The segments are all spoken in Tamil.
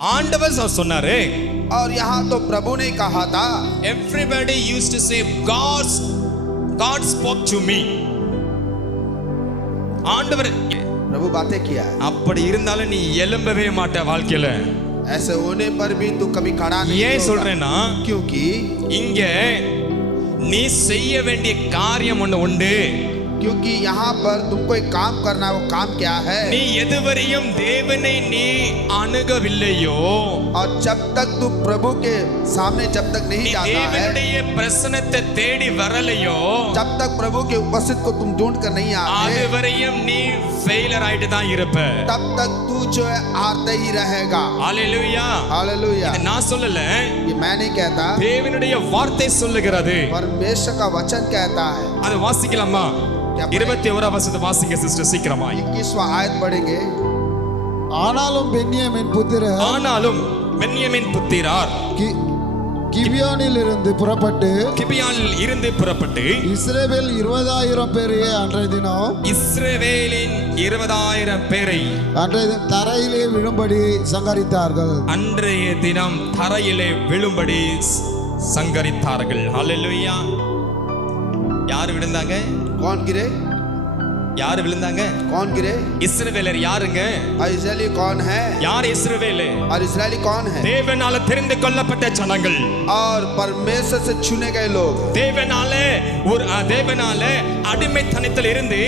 ஆண்டவர் சொன்னாரு. और यहाँ तो प्रभु ने कहा था, everybody used to say God spoke to me. ஆண்டவர் प्रभु बातें किया है। அப்படி இருந்தாலும் நீ எழும்பவே மாட்ட வாழ்க்கையில. ऐसे होने पर भी तू कभी खड़ा नहीं ஏன் होगा। சொல்றேன்னா, क्योंकि இங்க நீ செய்ய வேண்டிய காரியம் ஒன்று உண்டு. क्योंकि यहाँ पर तुमको एक काम करना है। वो काम क्या है? நீ எதுவரையும் தேவனை நீ அணுகவில்லையோ, और जब तक तू प्रभु के सामने जब तक नहीं நீ जाता है, தேவனுடைய பிரசன்னத்தை தேடி வரலையோ, जब तक प्रभु के उपस्थित को तुम ढूंढ कर नहीं आते, அதுவரையும் நீ ஃபெயிலர் ஆயிட்டு தான் இருப்ப. तब तक तू जो है हारते ही रहेगा। ஹalleluya. हालेलुया। இது நான் சொல்லல, ये मैं नहीं कहता, தேவனுடைய வார்த்தை சொல்லுகிறது. परमेश्वर का वचन कहता है। அது வாசிக்கலாமா? 21 வசனத்தை வாசிங்க சிஸ்டர் சீக்கிரமா. 21वां आयत पढ़ेंगे। ஆனாலும் பென்யமின் புத்திரர் ஆனாலும் பென்யமின் புத்திரார் கிபியோனில் இருந்து புறப்பட்டு கிபியானில் இருந்து புறப்பட்டு இஸ்ரவேல் 20,000 பேரை அன்றைய தினம் இஸ்ரவேலின் 20,000 பேரை தரையிலே விழும்படி சங்கரித்தார்கள். அன்றைய தினம் தரையிலே விழும்படி சங்கரித்தார்கள். ஹalleluya. யார் விழுந்தாங்க? कौन गिरे? யார் விழுந்தாங்க? कौन गिरे? இஸ்ரவேலர் யாருங்க? और इस्राएली कौन है? யார் இஸ்ரவேல்? और इस्राएली कौन है? தேவனால தெரிந்து கொள்ளப்பட்ட ஜனங்கள், और परमेश्वर से चुने गए लोग, தேவனால அடிமைத்தனத்தில் இருந்து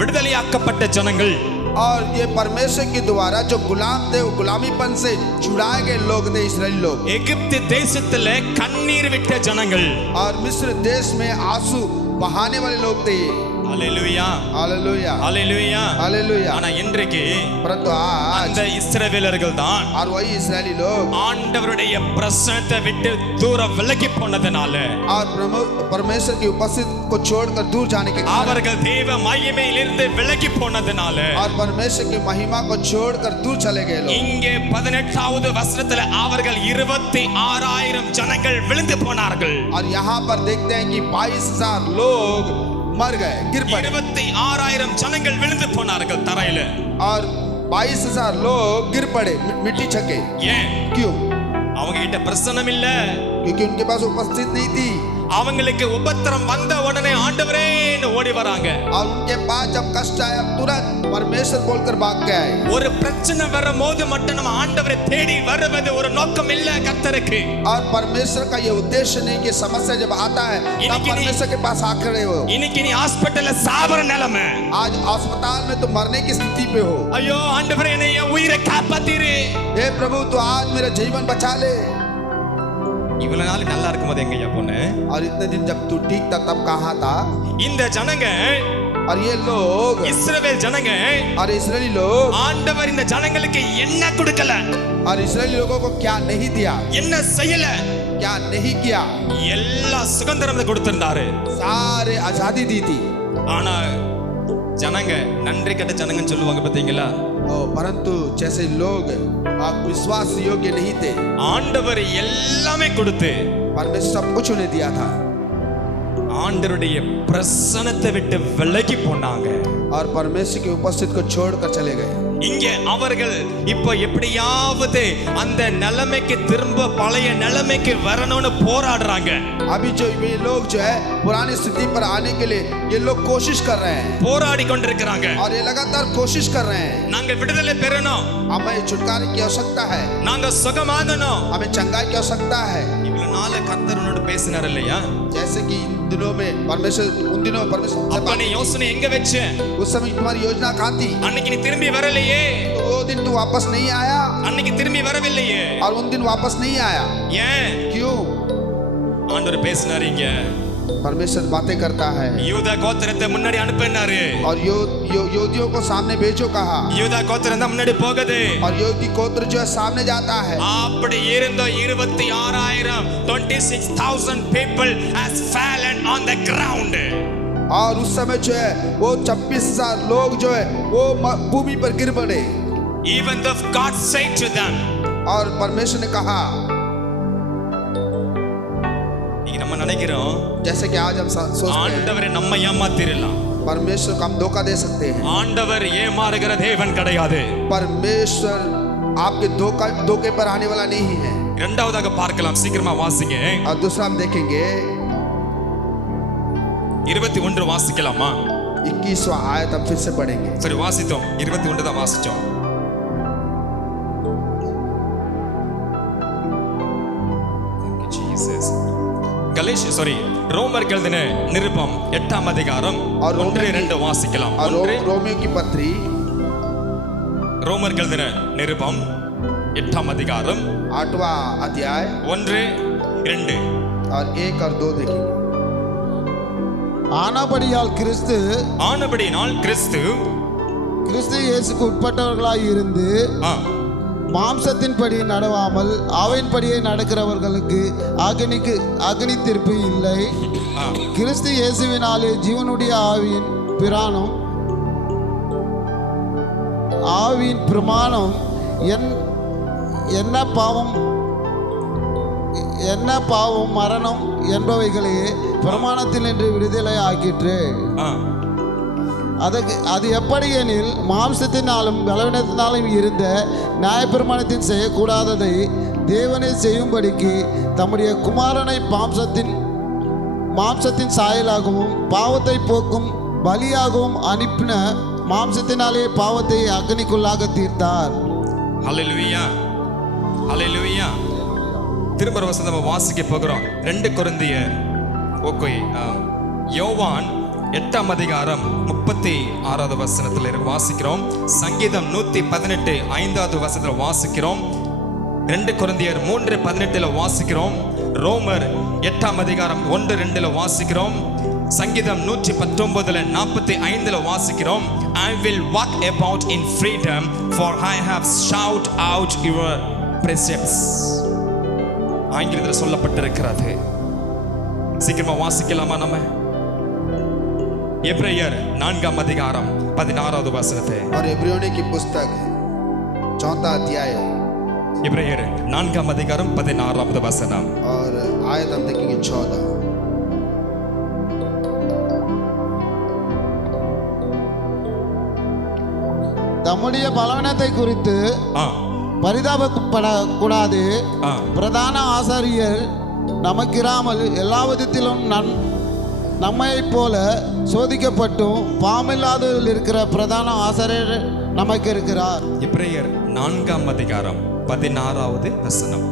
விடுதலையாக்கப்பட்ட ஜனங்கள். और ये परमेश्वर के द्वारा जो गुलाम थे वो गुलामीपन से छुड़ाए गए लोग थे, इस्राएली लोग। எகிப்து தேசத்துல கண்ணீர் விட்ட ஜனங்கள், और मिस्र देश में आंसू बहाने वाले लोग थे। ஹalleluya हालेलुया ஹalleluya हालेलुया। ஆனா இன்றைக்கு परंतु आज அந்த இஸ்ரவேலர்கள் தான் और वही इस्राएली लोग ஆண்டவருடைய பிரசன்னத்தை விட்டு தூரம் விலகி போனதனால, और परमेश्वर की उपस्थिति को छोड़कर दूर जाने के कारण, அவர்கள் தேவ மகிமையிலிருந்து விலகி போனதனால, और परमेश्वर की महिमा को छोड़कर दूर चले गए लोग। இங்கே 18வது வசனத்துல அவர்கள் 26,000 ஜனங்கள் விழுந்து போனார்கள். और यहाँ पर देखते हैं कि 22,000 लोग मर गए, गिर पड़े। 26,000 ஜனங்கள் விழுந்து போனார்கள் தரையில. और 22,000 लोग गिर पड़े, मिट्टी छके। ஏன்? क्यों? அவங்க கிட்ட பிரசன்னம் இல்ல. क्योंकि उनके पास उपस्थित नहीं थी। அவங்களுக்கு உபத்திரம் வந்த உடனே ஆண்டவரேன்னு ஓடி வராங்க. और उनके पास जब कष्ट आया तुरंत परमेश्वर बोलकर भाग के आए। ஒரு பிரச்சனை வரும்போது மட்டும் நம்ம ஆண்டவரை தேடி வருவது ஒரு நோக்கம் இல்ல கர்த்தருக்கு. और परमेश्वर का ये उद्देश्य नहीं कि समस्या जब आता है तब परमेश्वर के पास आ खड़े हो। இன்னைக்கு நீ ஹாஸ்பிடல்ல சாவற நிலைமை, आज अस्पताल में तुम मरने की स्थिति पे हो। ஐயோ ஆண்டவரே என்னை என் உயிரை காப்பாத்திரு. हे प्रभु तू आज मेरा जीवन बचा ले। இவ்வளவு நாள் நல்லா இருக்கும்போது எங்கயா போன? और इतने दिन जब तू ठीक था तब कहाँ था? இந்த ஜனங்க, और ये लोग, இஸ்ரவேல் ஜனங்க, और इस्राएली लोग, ஆண்டவர் இந்த ஜனங்களுக்கு என்ன கொடுக்கல, और इस्राएली लोगों को क्या नहीं दिया, என்ன செய்யல, क्या नहीं किया? எல்லா சுதந்திரத்தை கொடுத்திருந்தாரு. सारे आजादी दी थी। ஆனா ஜனங்க நன்றி கெட்ட ஜனங்கன்னு சொல்லுவாங்க பாத்தீங்களா? परंतु जैसे लोग आप विश्वास योग्य नहीं थे। ஆண்டவர் எல்லாமே கொடுத்து परमेश्वर सब कुछ उन्हें दिया था, ஆண்டவருடைய பிரசன்னத்தை விட்டு விலகி போனாங்க. और परमेश्वर की उपस्थिति को छोड़कर चले गए। இங்கே அவர்கள் இப்போ எப்படியாவது அந்த நிலைமைக்கு திரும்ப பழைய நிலைமைக்கு வரணும்னு போராடுறாங்க. अभी जो ये लोग जो है पुरानी स्थिति पर आने के लिए ये लोग कोशिश कर रहे हैं, போராடி கொண்டிருக்கிறாங்க. और ये लगातार कोशिश कर रहे हैं। நாங்க விடுதலை பெறணும், हमें छुटकारे की आवश्यकता है, நாங்க சுகமாகணும். हमें चंगाई की आवश्यकता है। இவ்வளவு நாள் கர்த்தர் உன்னோட பேசினார் இல்லையா? जैसे कि इन दिनों में परमेश्वर, उन दिनों में परमेश्वर அப்ப நீ யோசனை எங்க வச்ச? उस समय तुम्हारी योजना कहाँ थी? அன்னைக்கு நீ திரும்பி வரலையே, तो वो दिन तू वापस नहीं आया, அன்னைக்கு திரும்பி வரவில்லையே. और उन दिन वापस नहीं आया। ஏன்? क्यों? ஆண்டவர் பேசினாரு. இங்க परमेश्वर बातें करता है, யூதா கோத்திரத்தை முன்னாடி அனுப்பினாரு. और योधियों को सामने भेजो कहा, யூதா கோத்திரம் தான் முன்னாடி போகுது. और योधी गोत्र जो है सामने जाता है। அப்படி இருந்த 26,000 people has fallen on the ground. और उस समय जो है वो 26,000 लोग जो है वो भूमि पर गिर पड़े। Even though God said to them, और परमेश्वर ने कहा, நம்ம நினைக்கிறோம் जैसे कि आज हम सोचते हैं ஆண்டவரே நம்ம ஏமாத்திரலாம், परमेश्वर को हम धोखा दे सकते हैं। ஆண்டவர் ஏமாறுகிற தேவன் கிடையாது. परमेश्वर आपके धोखे पर आने वाला नहीं है। இரண்டாவதாக பார்க்கலாம், சீக்கிரமா வாசிங்க. और दूसरा हम देखेंगे 21 வாசிக்கலாமா? 21वां आयत हम फिर से पढ़ेंगे। சரி, வாசித்தோம். 21 தான் வாசிச்சோம். ரோமர்கள் எழுதின நிருபம் 8ஆம் அதிகாரம் 1-2 வாசிக்கலாம். और रोमियो की पत्री ரோமர்கள் எழுதின நிருபம் 8ஆம் அதிகாரம் 8वां अध्याय 1-2 और 1 और 2 देखेंगे। ஆனபடியால் ஆனபடியினால் கிறிஸ்து இயேசுக்கு உட்பட்டவர்களாய் இருந்து மாம்சத்தின்படி நடவாமல் ஆவியின்படியே நடக்கிறவர்களுக்கு அக்னி தீர்ப்பு இல்லை. கிறிஸ்து இயேசுவினாலே ஜீவனுடைய ஆவியின் பிரமாணம் என்ன பாவம் மரணம் என்பவைகளே பிரமாணத்தில் என்று விடுதலை ஆக்கிற்று. அது எப்படி எனில் மாம்சத்தினாலும் பலவீனத்தினாலும் இருந்த நியாயப்பிரமாணத்தின் செய்யக்கூடாததை தேவனை செய்யும்படிக்கு தம்முடைய குமாரனை மாம்சத்தின் சாயலாகவும் பாவத்தை போக்கும் பலியாகவும் அனுப்பின மாம்சத்தினாலே பாவத்தை அக்னிக்குள்ளாக தீர்த்தார். ஹல்லேலூயா, ஹல்லேலூயா. திரும்ப வசனம் வாசிக்க போகிறோம். 2 கொரிந்தியர் யோவான் 8ஆம் அதிகாரம் 36வது வசனத்தில் வாசிக்கிறோம். சங்கீதம் 118 5வது வசனத்தில் வாசிக்கிறோம். 2 கொரிந்தியர் 3:18 வாசிக்கிறோம். ரோமர் 8ஆம் அதிகாரம் 1-2 வாசிக்கிறோம். சங்கீதம் 119:45 வாசிக்கிறோம். I will walk about in freedom, for I have shout out your precepts. ஆங்கிலத்தில் சொல்லப்பட்டிருக்கிறது. சீக்கிரமா வாசிக்கலாமா? நம்ம எபிரேயர் 4ஆம் அதிகாரம் 16வது வசனத்தை और इब्रियों की पुस्तक 4वां अध्याय எபிரேயர் 4ஆம் அதிகாரம் 16வது வசனம் और आयत हम देखेंगे 14। தம்முடைய பலவீனத்தை குறித்து பரிதாபப்படக்கூடாது. பிரதான ஆசாரியர் நமக்கிராமல் எல்லா விதத்திலும் நம்மைப் போல சோதிக்கப்பட்டும் பாவமில்லாதவர்கள் இருக்கிற பிரதான ஆசாரியர் நமக்கு இருக்கிறார். எபிரேயர் 4ஆம் அதிகாரம் 16வது வசனம்.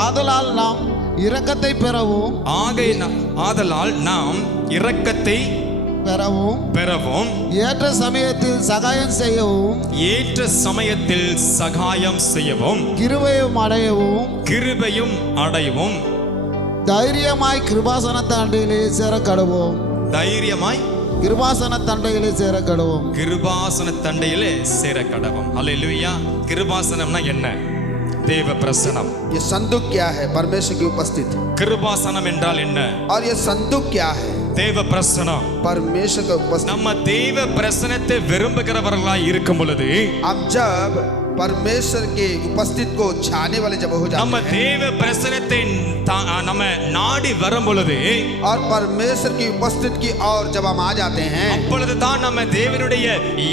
ஆதலால் நாம் இரக்கத்தை பெறவும் பெறவும் ஏற்ற சமயத்தில் சகாயம் செய்யவும் கிருபையும் அடையவும் தைரியமாய் கிருபாசன தண்டையிலே சேர கடவோம். ஹல்லேலூயா. கிருபாசனம்னா என்ன? தேவ பிரசனம். ये संदूक क्या है? परमेश्वर की उपस्थिति। கிருபாசனம் என்றால் என்ன? और ये संदूक क्या है? தேவ பிரசனம். परमेश्वर का उपस्थिति. நம்ம தேவ பிரசனத்தை விரும்புகிறவர்களாய் இருக்கும் பொழுது, हम जब परमेश्वर के उपस्थिति को चाहने वाले जब हो जाते हैं, நம்ம தேவ பிரசனத்தை நம்ம நாடி வரும் பொழுது, और परमेश्वर की उपस्थिति की और जब हम आ जाते हैं, அப்பொழுது தான் நம்ம தேவனுடைய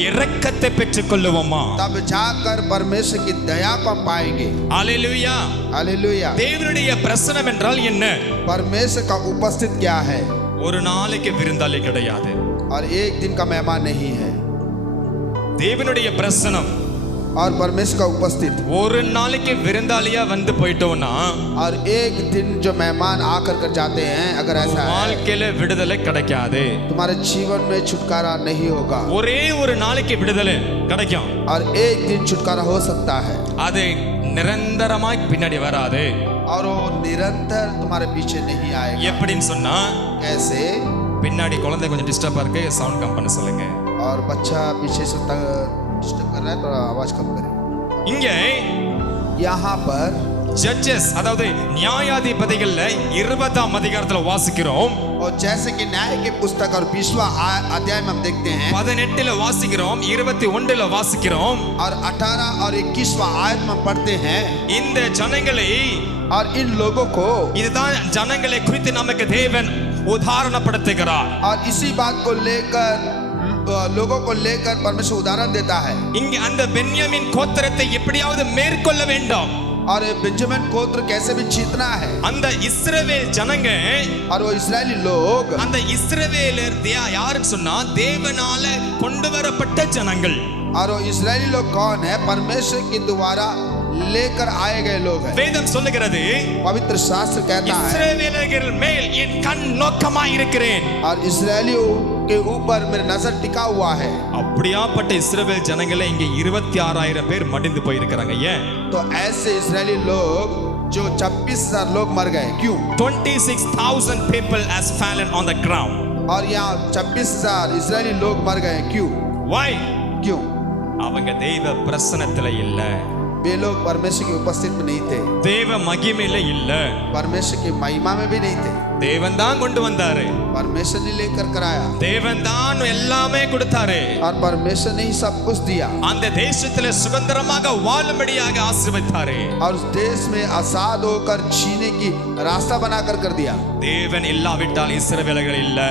இரக்கத்தை பெற்றுக்கொள்ளுவோமா? तब जाकर परमेश्वर की दया को पाएंगे। Hallelujah, hallelujah. தேவனுடைய பிரசனம் என்றால் என்ன? परमेश्वर का उपस्थिति क्या है? ஒரு நாளைக்கு விருந்தாளி கிடையாது. और एक दिन का मेहमान नहीं है। தேவனுடைய பிரசனம் और परमेश्वर का उपस्थिति ஒரு நாளைக்கு விருந்தாளியா வந்து போய்ட்டோம்னா, और एक दिन जो मेहमान आकर कर जाते हैं, अगर ऐसा है, வாழ்க்கையில விடுதலை கிடைக்காது. तुम्हारे जीवन में छुटकारा नहीं होगा। ஒரே ஒரு நாளைக்கு விடுதலை கிடைக்கும், और एक दिन छुटकारा हो सकता है, அது நிரந்தரமாய் பின்னாடி வராது. और वो निरंतर तुम्हारे पीछे नहीं आएगा। எப்படின்னு சொன்னா, कैसे? பின்னாடி குழந்தை கொஞ்சம் டிஸ்டர்பா இருக்கு, சவுண்ட் கம் பண்ண சொல்லுங்க. और बच्चा पीछे से डिस्टर्ब कर रहा है, थोड़ा आवाज कम करें। இங்க यहाँ पर जजेस அதாவது நியாயாதிபதிகள்ல 20ஆம் அதிகாரத்துல வாசிக்கிறோம். और जैसे कि न्याय की पुस्तक और 20वां अध्याय में हम देखते हैं, 18ல வாசிக்கிறோம், 21ல வாசிக்கிறோம், और 18 और 21वां आयत में पढ़ते हैं, இந்த ஜனங்களை और इन लोगों को, இதுதான் ஜனங்களை குறித்து நமக்கு தேவன் உதாரணப்படுத்துகிறார். और इसी बात को लेकर लोगों को लेकर परमेश्वर उदाहरण देता है। இங்க அந்த பென்யமீன் கோத்திரத்தை எப்படியாவது மேற்கொள்ள வேண்டும். और ये बेंजामिन गोत्र कैसे भी जीतना है। அந்த இஸ்ரவேல் ஜனங்க, और वो इस्राएली लोग, அந்த இஸ்ரவேலர் யாருன்னு சொன்னா தேவனால கொண்டு வரப்பட்ட ஜனங்கள். और वो इस्राएली लोग कौन है? परमेश्वर के द्वारा लेकर आए गए लोग हैं। வேதம் சொல்லுகிறது, पवित्र शास्त्र कहता है, இஸ்ரவேலர்கள் மேல் என் கண் நோக்கமாய் இருக்கிறேன். और इस्राएलियों के ऊपर मेरी नजर टिका हुआ है। அப்படியாப்பட்ட இஸ்ரவேல் ஜனங்களே இங்க 26,000 பேர் மடிந்து போயிருக்கிறாங்க. ஏன்? तो ऐसे इस्राएली लोग जो 26,000 लोग मर गए, क्यों? 26,000 people has fallen on the ground. और यहाँ 26,000 इस्राएली लोग मर गए, क्यों? Why? क्यों? அவங்க தெய்வ பிரசன்னத்துல இல்ல, वे लोग परमेश्वर की उपस्थिति में नहीं थे, தேவ மகிமையில இல்ல. परमेश्वर की महिमा में भी नहीं थे। தேவன் தான் கொண்டு வந்தாரு, परमेश्वर ने लेकर कराया, தேவன் தான் எல்லாமே கொடுத்தாரு. और परमेश्वर ने ही सब कुछ दिया, அந்த தேசத்துல சுதந்திரமாக வாழும்படியாக ஆசீர்வதித்தாரு. और उस देश में आजाद होकर जीने की रास्ता बनाकर कर दिया। தேவன் இல்லாவிட்டால் இஸ்ரவேலர்கள் இல்ல.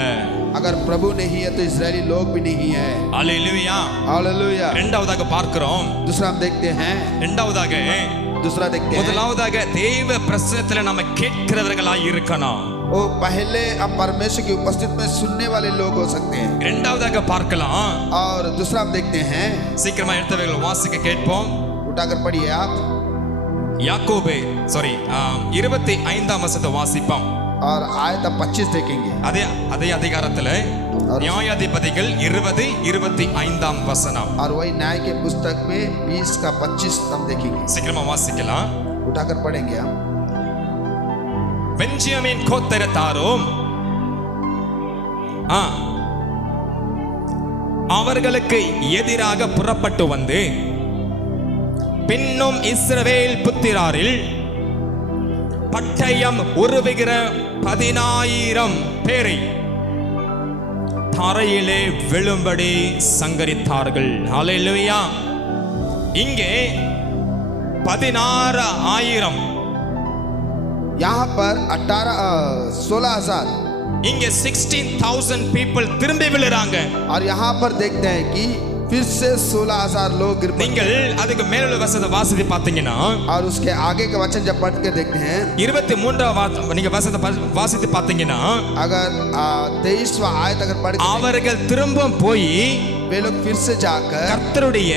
अगर प्रभु नहीं है तो इस्राएली लोग भी नहीं है। அல்லேலூயா. हालेलुया। இரண்டாவதாக பார்க்கிறோம், दूसरा हम देखते हैं, दूसरा देखते हैं, முதலாவதாக தேவ பிரசன்னத்துல நாம கேட்கிறவர்களாய் இருக்கணும். वो पहले हम परमेश्वर की उपस्थिति में सुनने वाले लोग हो सकते हैं। இரண்டாவதாக பார்க்கலாம், और दूसरा हम देखते हैं, சீக்கிரமா எடுத்தவர்கள் வாசிக்க கேட்போம். उठाकर पढ़िए आप, யாக்கோபு 25ஆம் வசனத்தை வாசிப்போம். और आयत 25 देखेंगे। அதே அதிகாரத்துல நியாயாதிபதிகள் 20-25ஆம் வசனம். और वही न्याय के पुस्तक में 20 का 25 हम देखेंगे। சீக்கிரமா வாசிக்கலாம். उठाकर पढ़ेंगे हम। பென்ஜமின் கோத்திரத்தாரும் அவர்களுக்கு எதிராக புறப்பட்டு வந்து பின்னும் இஸ்ரவேல் புத்திராரில் பட்டயம் உருவுகிற 10,000 பேரை தரையிலே விழும்படி சங்கரித்தார்கள். ஹல்லேலூயா. இங்கே 16,000, यहाँ पर 16,000, இங்க 16,000 people திரும்பி விழுறாங்க. और यहाँ पर देखते हैं कि फिर से 16,000 लोग गिर पड़ते நீங்கள் அதுக்கு மேலுள்ள வசனத்தை வாசித்து பார்த்தீங்கன்னா, और उसके आगे का वचन जब पढ़ के देखते हैं, 23ஆம் நீங்க வசனத்தை வாசித்து பார்த்தீங்கன்னா, अगर 23वां आयत अगर पढ़ के அவர்கள் திரும்ப போய் वे लोग फिर से जाकर கர்த்தருடைய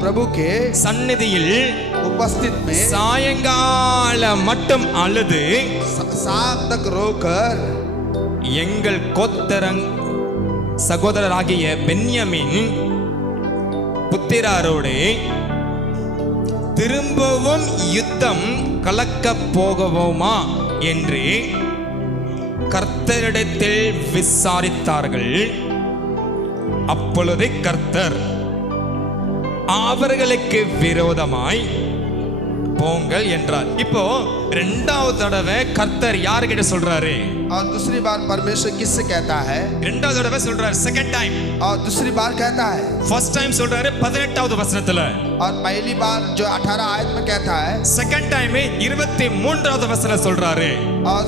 प्रभु के சந்நிதியில் उपस्थित में சாயங்கால மட்டும் அழுது शाम तक रोकर எங்கள் கோத்திரங் சகோதரராகிய பென்யமின் புத்திராரோடு திரும்பவும் யுத்தம் கலக்க போகவோமா என்று கர்த்தரிடத்தில் விசாரித்தார்கள். அப்பொழுது கர்த்தர் அவர்களுக்கு விரோதமாய் போங்கள் என்றார். இப்போ இரண்டாவது தடவை கர்த்தர் யார்கிட்ட சொல்றாரு? और दूसरी बार परमेश्वर किससे कहता है? இரண்டாவது தடவை சொல்றாரு, செகண்ட் டைம். और दूसरी बार कहता है, ஃபர்ஸ்ட் டைம் சொல்றாரு 18வது வசனத்துல, और पहली बार जो 18 आयत में कहता है, செகண்ட் டைம் 23வது வசனம் சொல்றாரு. और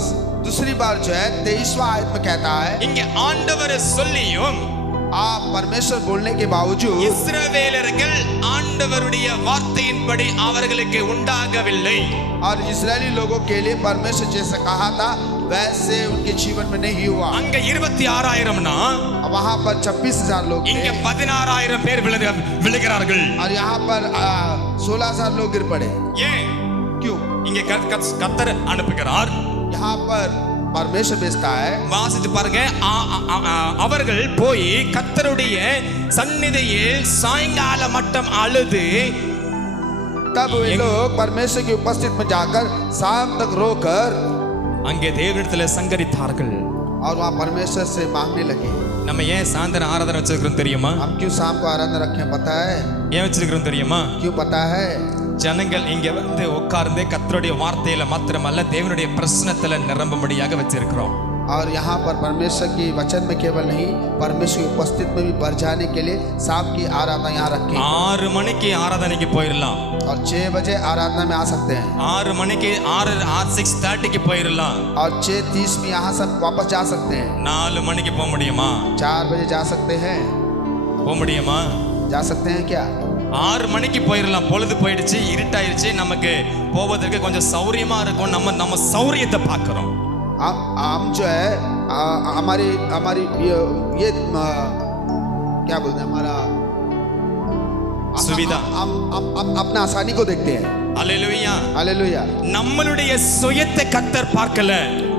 दूसरी बार जो है 23वां आयत में कहता है। இங்க ஆண்டவர் சொல்லியும் आप परमेश्वर बोलने के बावजूद இஸ்ரவேலர்கள் ஆண்டவருடைய வார்த்தையின்படி அவர்களுக்கு உண்டாகவில்லை. और इस्राएली लोगों के लिए परमेश्वर जैसा कहा था वैसे उनके जीवन में नहीं हुआ। அங்க 26,000னா वहां पर 26,000 लोग இங்க थे, 16,000 பேர் விழுகிறார்கள். और यहाँ पर 16,000 लोग गिर पड़े। ஏன்? क्यों? இங்க கர்த்தர் அனுப்புகிறார், यहाँ पर परमेश्वर भेजता है। வாசித்து பாருங்க. அவர்கள் போய் கர்த்தருடைய சந்நிதியில் சாயங்கால மட்டும் அழுது, तब वे लोग परमेश्वर की उपस्थिति में जाकर शाम तक रोकर அங்கே தேவனிடத்துல சங்கரித்தார்கள். और वहाँ परमेश्वर से मांगने लगे। நம்ம ஏன் சாயந்தர ஆராதனை வச்சிருக்கிறோம் தெரியுமா? हम क्यों शाम को आराधना रखे पता है? ஏன் வச்சிருக்கிறோம் தெரியுமா? क्यों पता है? ஜனங்கள் இங்க வந்து உட்கார்ந்து கர்த்தருடைய வார்த்தையில மாத்திரமல்ல தேவனுடைய பிரசன்னத்துல நிரம்பும்படியாக வச்சிருக்கிறோம். और यहाँ पर परमेश्वर की वचन में केवल नहीं, परमेश्वर की उपस्थिति में भी बढ़ जाने के लिए शाम की आराधना यहाँ रखी। 6 மணிக்கு ஆராதனைக்கு போயிடலாம். और 6 बजे आराधना में आ सकते हैं 6 மணிக்கு 6:30க்கு போயிடலாம். और 6:30 में यहाँ सब वापस जा सकते हैं। 4 மணிக்கு போக முடியுமா? 4 बजे जा सकते हैं, போக முடியுமா? जा सकते हैं क्या? 6 மணிக்கு போயிடலாம். பொழுது போயிடுச்சு, இருட்டாயிருச்சு, நமக்கு போவதற்கு கொஞ்சம் சௌரியமா இருக்கும். நம்ம சௌரியத்தை பார்க்கிறோம். हम जो है हमारी हमारी ये क्या बोलते हैं, हमारा सुविधा, हम अपना आसानी को देखते हैं। அல்லேலூயா. हालेलुया। நம்மளுடைய சுயத்தை கர்த்தர் பார்க்கல.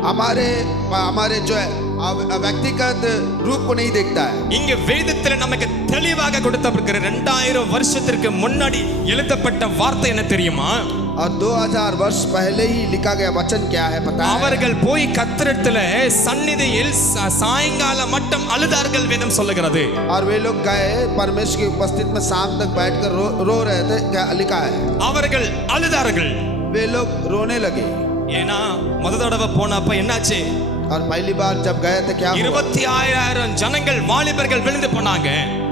हमारे जो है व्यक्तिगत रूप को नहीं देखता है। இங்க வேதத்துல நமக்கு தெளிவாக கொடுத்திருக்கிற 2000 வருஷத்திற்கு முன்னாடி எழுதப்பட்ட வார்த்தை என்ன தெரியுமா? और 2000 वर्ष पहले ही लिखा गया वचन क्या है पता है? அவர்கள் போய் கர்த்தரிடத்துல சந்நிதியில் சாயங்காலம் மட்டும் அழுதார்கள் வேதம் சொல்லுகிறது. और वे लोग गए परमेश्वर की उपस्थिति में शाम तक बैठकर रो रहे थे, क्या लिखा है? அவர்கள் அழுதார்கள். वे लोग रोने लगे। ஏன்னா முத தடவை போனப்ப என்னாச்சு? और पहली बार जब गए थे क्या हुआ? 25000 ஜனங்கள் வாலிபர்கள் விழுந்து போனாங்க.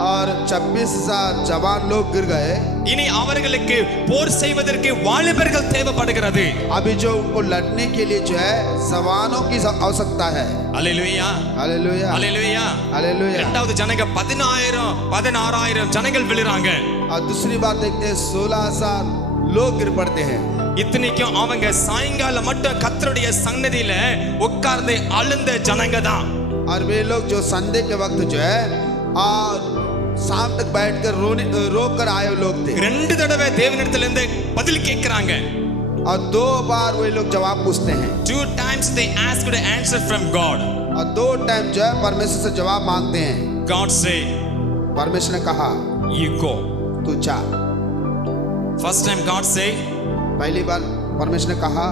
और 26000 जवान लोग गिर गए। இனி அவர்களுக்கு போர் செய்வதற்கு வாலிபர்கள் தேவைப்படுகிறது. अभी जो उनको लड़ने के लिए जो है जवानों की आवश्यकता है। அல்லேலூயா, हालेलुया, அல்லேலூயா. हालेलुया। இரண்டாவது ஜனங்க 16000 ஜனங்கள் விழுறாங்க. और दूसरी बार देखते हैं 16000 लोग गिर पड़ते हैं। இத்தனைக்கும் அவங்க சாயங்காலம் மட்டும் கர்த்தருடைய சன்னதியில உட்கார்ந்து அழுந்த ஜனங்க தான். और वे लोग जो संडे के वक्त जो है और शाम तक बैठकर रो कर आए लोग थे। 2 தடவை தேவனிடத்துல இருந்து பதில் கேக்குறாங்க. और 2 बार वे लोग जवाब पूछते हैं। 2 times they asked the answer from God. और 2 टाइम जो है परमेश्वर से जवाब मांगते हैं। God say, परमेश्वर ने कहा you go. तू जा। First time God say, पहली बार परमेश्वर ने कहा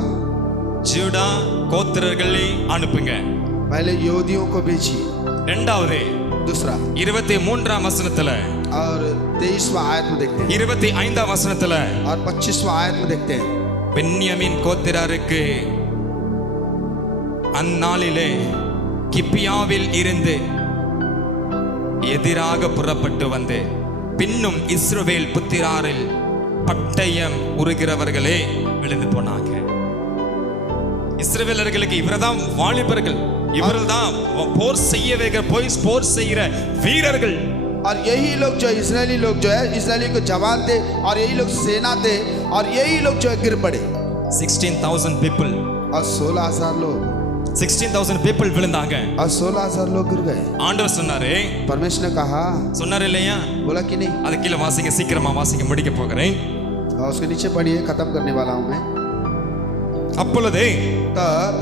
ஜூடா கோத்திரர்களை அனுப்புங்க. पहले यहूदियों को भेजिए। இரண்டாவது दूसरा 23ஆம் வசனத்துல, और 23वां आयत में देखते हैं 25ஆம் வசனத்துல और 25वां आयत में देखते हैं பென்யமீன் கோத்திரருக்கு அந்நாளிலே கிபியாவில் இருந்து எதிராக புறப்பட்டு வந்து பின்னும் இஸ்ரவேல் புத்திராரில் பட்டயம் உருகிறவர்களே விழுந்து போனாங்க. இஸ்ரவேலர்களுக்கு இவர்தான் வாலிபர்கள், இவர்தான் போர் செய்கிற வீரர்கள். और यही लोग जो इस्राएली लोग जो है इस्राएली को जवान थे और यही लोग सेना थे और यही लोग जो है गिर पड़े। 16,000 people, और 16000 लोग 16,000 people விழுந்தாங்க. और 16000 लोग गिर गए। ஆண்டவர் சொன்னாரு, परमेश्वर ने कहा, சொன்னாரு இல்லையா? बोला कि नहीं? அது கீழே வாசிங்க, சீக்கிரமா வாசிங்க, முடிக்க போகிறேன். और उसके नीचे पढ़िए, खत्म करने वाला हूं मैं। அப்பொழுது तब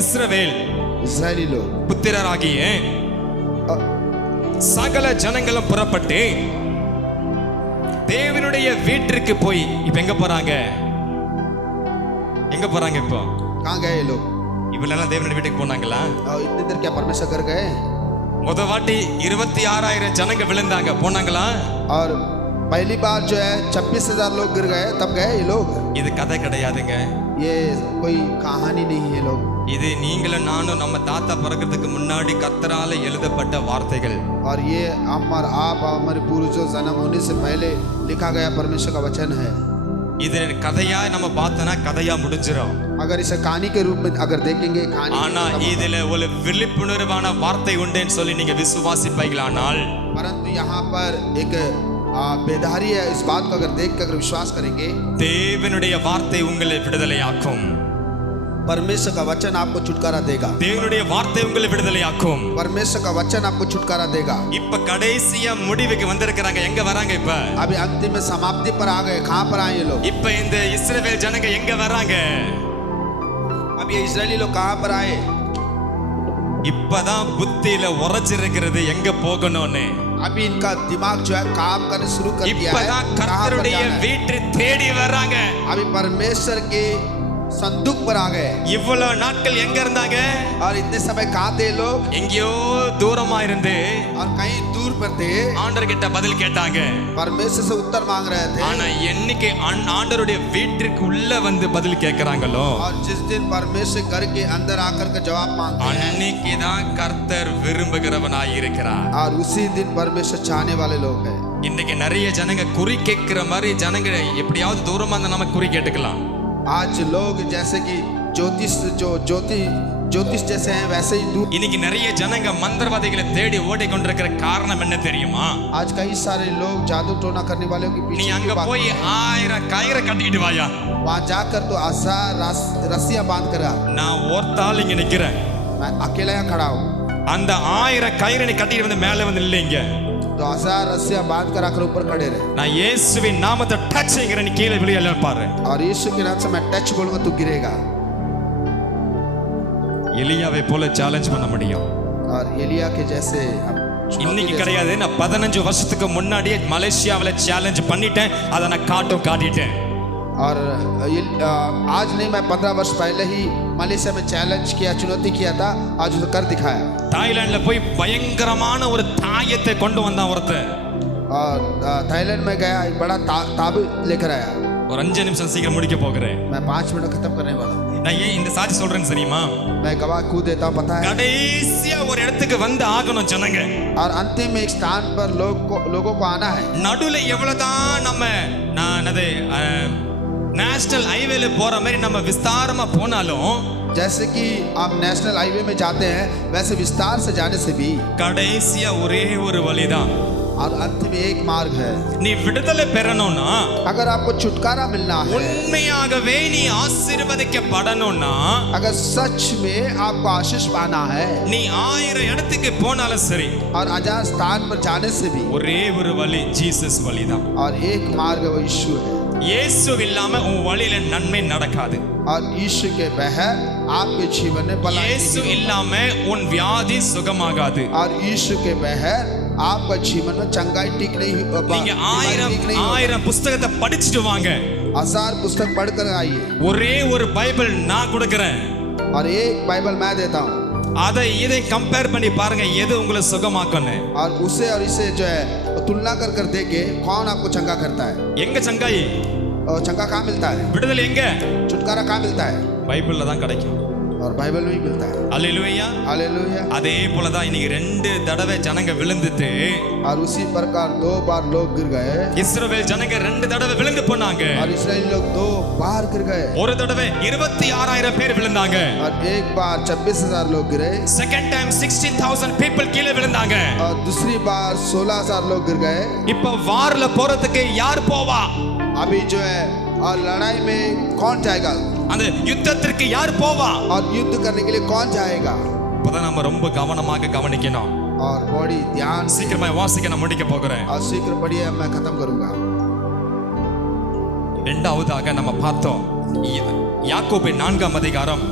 இஸ்ரவேல் इस्राएली लोग புத்திரராகிய சகல ஜனங்களும் புறப்பட்டு தேவனுடைய வீட்டிற்கு போய் இப்ப எங்க போறாங்க? இப்போ कहाँ गए ये लोग? இவளெல்லாம் தேவனுடைய வீட்டுக்கு போனாங்களா? और इतनी देर क्या परमेश्वर कर गए? முத வாட்டி 26000 ஜனங்க விழுந்தாங்க, போனாங்களா? और पहली बार जो है 26000 लोग गिर गए, तब गए ये लोग? இது கதை கிடையாதுங்க. ये कोई कहानी नहीं है लोग। இது நீங்களும் நானும் நம்ம தாத்தா பிறக்கிறதுக்கு முன்னாடி கர்த்தரால எழுதப்பட்ட வார்த்தைகள். और ये हमारे आप हमारे पूर्वजों जन्म होने से पहले लिखा गया परमेश्वर का वचन है। இது கதையா நம்ம பார்த்தனா கதையா முடிஞ்சிரும். अगर इसे कहानी के रूप में अगर देखेंगे कहानी, ஆனா இதுல ஒரு விழிப்புணர்வான வார்த்தை உண்டுன்னு சொல்லி நீங்க விசுவாசிப்பீங்களானால், परंतु यहाँ पर एक बेदारी है, इस बात को अगर देख कर अगर विश्वास करेंगे, தேவனுடைய வார்த்தை உங்களை விடுதலையாக்கும். परमेश्वर का वचन आपको छुटकारा देगा। தேவனுடைய வார்த்தை உங்களை விடுதலையாக்கும். परमेश्वर का वचन आपको छुटकारा देगा। இப்ப கடைசியா முடிவுக்கு வந்திருக்காங்க. எங்க வராங்க இப்ப? अभी अंतिम में समाप्ति पर आ गए। कहां पर आए ये लोग? இப்ப இந்த இஸ்ரவேல் ஜனங்க எங்க வராங்க? अब ये इस्राएली लोग कहां पर आए? இப்பதான் புத்தியில உரைச்சிருக்கிறது எங்க போகணும்னு. अभी इनका दिमाग जो है काम करने शुरू कर दिया है। இப்பதான் கர்த்தருடைய வீட்டை தேடி வராங்க. अभी परमेश्वर के संदूक पर आ गए இவ்வளவு நாட்கள் எங்க இருந்தாங்க? और इतने समय कहाँ थे लोग எங்கேயோ தூரமா இருந்து और कहीं दूर पर थे ஆண்டவர் கிட்ட பதில் கேட்டாங்க. परमेश्वर से उत्तर मांग रहे थे ஆனா என்னைக்கு ஆண்டவருடைய வீட்டிற்கு உள்ள வந்து பதில் கேட்கறாங்களோ और जिस दिन परमेश्वर घर के अंदर आकर के जवाब मांगते हैं அன்னைக்கு தான் கர்த்தர் விரும்புகிறவனாய் இருக்கிறார். और उसी दिन परमेश्वर चाहने वाले लोग हैं இன்னைக்கு நிறைய ஜனங்க குறி கேட்கிற மாதிரி ஜனங்க எப்படியாவது தூரமா இருந்தா நம்ம குறி கேட்டுக்கலாம். आज लोग जैसे कि ज्योतिष जैसे हैं वैसे ही दूर இன்னைக்கு நிறைய ஜனங்க மந்திரவாதிகளை தேடி ஓடிக்கொண்டிருக்கிற காரணம் என்ன தெரியுமா? आज कई सारे लोग जादू टोना करने वालों के நீ पीछे அங்க की बात போய் है। 1000 கயிறை கட்டிட்டு வாயா. वहां जाकर तो आशा रस्सियां बांध कर आ। நான் ஒருத்தாள் இங்க நிக்கிறேன். मैं अकेला यहाँ खड़ा हूँ அந்த 1000 கயிறை நீ கட்டிட்டு வந்து மேல வந்து இல்லைங்க. तो आशा रस्सियां बांध कर आकर ऊपर खड़े रहे நான் இயேசுவின் நாமத்தை டச் செய்கிறேன், நீ கீழே விழுயல பாரு. और यीशु के नाम से मैं टच बोलूंगा तू गिरेगा எலியாவை போல சேலஞ்ச் பண்ண முடியும். और एलिया के जैसे हम चुनौती இன்னைக்கு दे கிடையாது, நான் 15 வருஷத்துக்கு முன்னாடியே மலேசியாவில் சேலஞ்ச் பண்ணிட்டேன், அதை நான் காட்டிட்டேன். सकते। और आज नहीं मैं 15 वर्ष पहले ही मलेशिया में चैलेंज किया चुनौती किया था आज उसे कर दिखाया தாய்லாந்துல போய் பயங்கரமான ஒரு தாயத்தை கொண்டு வந்தான் ஒருத்தர். और थाईलैंड में गया एक बड़ा ताबूत लेकर आया ஒரு 5 நிமிஷம் சீக்கிரம் முடிக்க போகிறேன். मैं 5 मिनट खत्म करने वाला हूँ நான் ஏன் இந்த சாட்சி சொல்றேன்னு தெரியுமா? मैं गवाह कूद देता हूँ पता है கடைசியா ஒரு இடத்துக்கு வந்து ஆகணும் ஜனங்க. और अंतिम में एक स्थान पर लोगों को आना है நடுவுல எவ்வளவுதான் நம்ம நான் அது நேஷனல் ஹைவேல போற மாதிரி நம்ம விஸ்தாரமா போனாலும் जैसे कि आप नेशनल हाईवे में जाते हैं वैसे विस्तार से जाने से भी கடைசியா ஒரே ஒரு வழிதான். और अंत में एक मार्ग है நீ விடுதலை பெறணும்னா, अगर आपको छुटकारा मिलना है உண்மையாகவே நீ ஆசீர்வதிக்கப்படணும்னா, अगर सच में आपको आशीष पाना है நீ 1000 இடத்துக்கு போனாலும் சரி, और अजान स्थान पर जाने से भी ஒரே ஒரு வழி ஜீசஸ் வழிதான். और एक मार्ग वो यीशु है இயேசு இல்லாம உன் வழியில நன்மை நடக்காது. और यीशु के बगैर आपके जीवन में भलाई இயேசு नहीं होगा। இல்லாம உன் வியாதி சுகமாகாது. और यीशु के बगैर आपका जीवन में चंगाई ठीक नहीं நீங்க बीमारी ठीक नहीं होगा। 1000 புத்தகத்தை படிச்சுட்டு வாங்க. 1000 पुस्तक पढ़कर आइए ஒரே ஒரு பைபிள் நான் கொடுக்கிறேன், और एक बाइबल मैं देता हूँ அதை இதை கம்பேர் பண்ணி பாருங்க எது உங்களை சுகமாக்கணும். और उसे और इसे जो है तुलना कर कर देखे कौन आपको चंगा करता है எங்க சங்காய்? और चंगा कहाँ मिलता है விடுதலை எங்க? छुटकारा कहाँ मिलता है பைபிள்ல தான் கிடைக்கும். और बाइबल में ही मिलता है அல்லேலூயா. हालेलुया அதே போலதான் இன்னைக்கு 2 தடவை ஜனங்க விழுந்துட்டு और उसी प्रकार 2 बार लोग गिर गए இஸ்ரவேல் ஜனங்க 2 தடவை விழுந்து போனாங்க. और इस्राएली लोग 2 बार गिर गए ஒரு தடவை 26000 பேர் விழுந்தாங்க. और एक बार 26,000 लोग गिरे செகண்ட் டைம் 16000 people கீழே விழுந்தாங்க. और दूसरी बार 16,000 लोग गिर गए இப்ப வார்ல போறதுக்கு யார் போவா? अभी जो है और लड़ाई में कौन जाएगा அந்த யுத்தத்திற்கு யார் போவா? और युद्ध करने के लिए कौन जाएगा இப்பதான் நம்ம ரொம்ப கவனமாக கவனிக்கணும். और बड़ी ध्यान से சீக்கிரமா வாசிக்க நான் முடிக்க போகிறேன். और शीघ्र पढ़िए मैं खत्म करूंगा இரண்டாவதாக நம்ம பார்த்தோம் யாக்கோபு 4ஆம் அதிகாரம்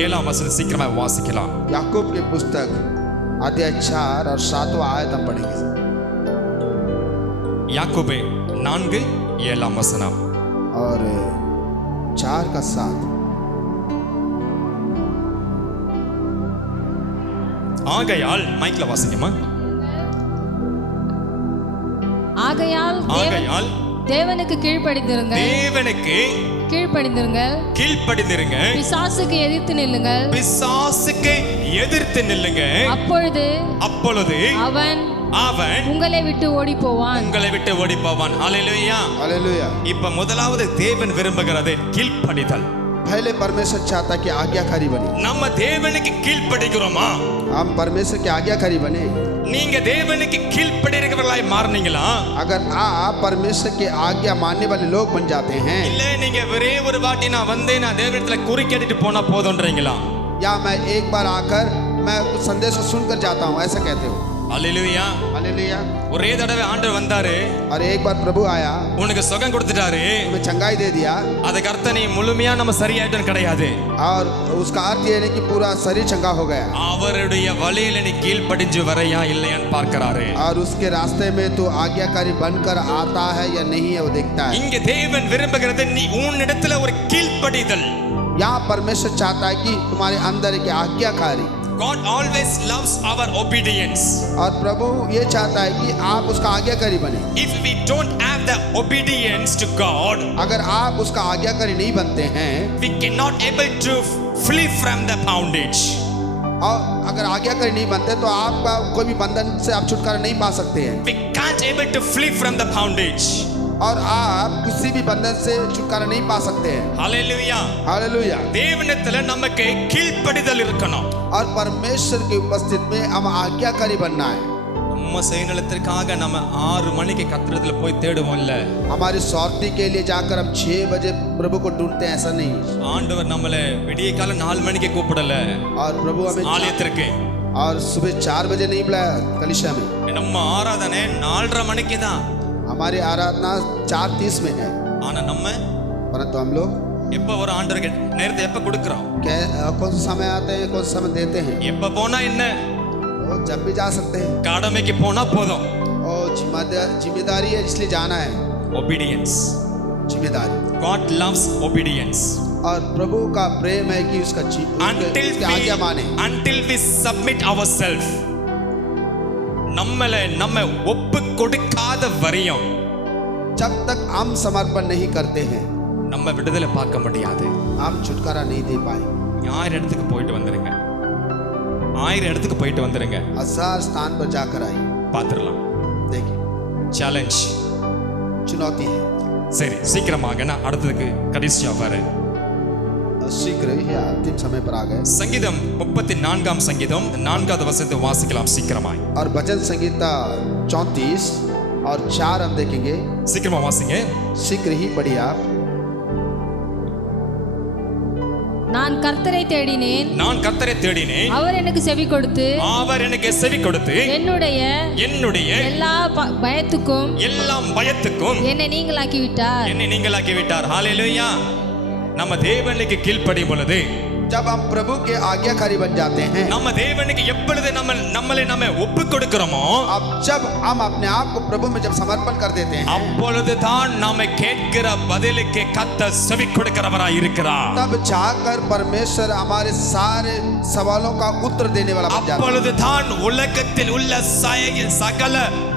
7ஆம் வசனம். சீக்கிரமா வாசிக்கலாம். याकूब की पुस्तक अध्याय 4 और 7वां आयत हम पढ़ेंगे யாக்கோபு 4:7 வசனம். और 4 का 7 ஆகையால் மைக்ல வாசிக்கமா. ஆகையால் ஆகையால் தேவனுக்கு கீழ்ப்படிந்திருங்கள் தேவனுக்கு கீழ்ப்படிந்திருங்கள் கீழ்ப்படிந்திருங்க, பிசாசுக்கு எதிர்த்து நில்லுங்கள் பிசாசுக்கு எதிர்த்து நில்லுங்க, அப்பொழுது அவன் அவன் உங்களை விட்டு ஓடி போவான். உங்களை விட்டு ஓடி போவான். ஹalleluya. हालेलुया இப்ப முதலாவது தேவன் விரும்புகிறது கீழ்ப்படிதல். पहले परमेश्वर चाहता कि आज्ञाकारी बने நம்ம தேவனுக்கு கீழ்ப்படிக்கிறோமா? हम परमेश्वर की आज्ञाकारी बने நீங்க தேவனுக்கு கீழ்ப்படிகிறவர்களாய் மாறுனீங்களா? अगर आप परमेश्वर की आज्ञा मानने वाले लोग बन जाते हैं இல்ல நீங்க ஒரே ஒரு வாட்டி நான் வந்தே நான் தேவனிடத்துல குறி கேட்டுட்டு போனா போதும்ன்றீங்களா? या मैं एक बार आकर मैं कुछ संदेश सुनकर जाता हूँ ऐसा कहते हो ஹalleluya. हालेलुया ஒரே தடவை ஆண்டவர் வந்தாரு, और एक बार प्रभु आया உனக்கு சுகம் கொடுத்துட்டாரு, हमें चंगाई दे दिया அதுக்கு அர்த்தம் நீ முழுமையா நம்ம சரியாயிட்டோம் கிடையாது. और उसका अर्थ ये नहीं कि पूरा शरीर चंगा हो गया அவருடைய வழியில நீ கீழ்ப்படிஞ்சு வரையா இல்லையான்னு பார்க்கிறாரு. और उसके रास्ते में तो आज्ञाकारी बनकर आता है या नहीं है वो देखता है இங்க தேவன் விரும்புகிறது நீ உன்னிடத்துல ஒரு கீழ்ப்படிதல். यहाँ परमेश्वर चाहता है कि तुम्हारे अंदर एक आज्ञाकारी, God always loves our obedience. और प्रभु ये चाहता है कि आप उसका आज्ञाकारी बने। If we don't have the obedience to God, अगर आप उसका आज्ञाकारी नहीं बनते हैं, we cannot able to flee from the bondage. और अगर आज्ञाकारी नहीं बनते तो आपका कोई भी बंधन से आप छुटकारा नहीं पा सकते हैं, We can't able to flee from the bondage. और आप किसी भी बंधन से छुटकारा नहीं पा सकते हैं। Hallelujah. हालेलुया। தேவனிடத்துல நமக்கு கீழ்ப்படிதல் இருக்கணும். और परमेश्वर की उपस्थित में हम आज्ञाकारी बनना है। நம்ம சுயநலத்திற்காக நம்ம 6 மணிக்கு கத்திரத்துல போய் தேடுவோம்ல. हमारी स्वार्थी के लिए जाकर हम 6 बजे प्रभु को ढूंढते हैं, ऐसा नहीं। ஆண்டவர் நம்மள விடிய காலை 4 மணிக்கு கூப்பிடல और प्रभु हमें ஆலயத்திற்கு. और सुबह 4 बजे नहीं बुलाया कलीसिया में। நம்ம ஆராதனை 4:30 மணிக்கு தான். हमारी आराधना 4:30 में है, ஆனா நம்ம परंतु हम लोग எப்ப ஒரு ஆண்டவருக்கு நேரத்தை எப்ப கொடுக்கிறோம்? कौन सा समय आते हैं, कौन सा समय देते हैं? எப்ப போனா என்ன? वो जब भी जा सकते हैं। கடமைக்கு போனா போதும். और जिम्मेदारी है, इसलिए जाना है। Obedience. जिम्मेदारी। God loves obedience. और प्रभु का प्रेम है कि उसका उसकी आज्ञा माने। Until we submit ourselves. நம்ம ஒப்பு கொடுக்காத வரையும் जब तक हम समर्पण नहीं करते हैं, நம்ம விடுதலை பார்க்க முடியாது. हम छुटकारा नहीं दे पाए। 1000 இடத்துக்கு போயிட்டு வந்துருங்க. 1000 இடத்துக்கு போயிட்டு வந்துருங்க. 1000 स्थान पर जाकर आई, பாத்துறலாம். देखिए சேலஞ்ச். चुनौती है। சரி, சீக்கிரமாக நான் அடுத்ததுக்கு கடைசியா வரேன். शीघ्र ही अंतिम समय पर आ गए। சங்கீதம் 34ஆம் சங்கீதம் 4வது வசனத்தை வாசிக்கலாம் சீக்கிரமாய். और भजन संगीता 34 और 4 हम देखेंगे। சீக்கிரமா வாசிங்க. शीघ्र ही पढ़िए आप। நான் கர்த்தரை தேடினேன், நான் கர்த்தரை தேடினேன், அவர் எனக்கு செவி கொடுத்து அவர் எனக்கு செவி கொடுத்து என்னுடைய எல்லா பயத்துக்கும் எல்லாம் பயத்துக்கும் என்னை நீங்களாக்கி விட்டார். என்னை நீங்களாக்கி விட்டார். ஹalleluya. நம்ம தேவனுக்கு கீழ்ப்படியும் பொழுது, जब हम प्रभु के आज्ञाकारी बन जाते हैं, நம்ம தேவனுக்கு எப்பொழுது நம்ம ஒப்பு கொடுக்கிறோமோ, अब जब हम अपने आप को प्रभु में जब समर्पण कर देते हैं, அப்பொழுது தான் நாம கேட்கிற பதிலுக்கு கர்த்தர் செவி கொடுக்கிறவராய் இருக்கிறார். तब जाकर परमेश्वर हमारे सारे सवालों का उत्तर देने वाला बन जाता है। அப்பொழுது தான் உலகத்தில் உள்ள சகல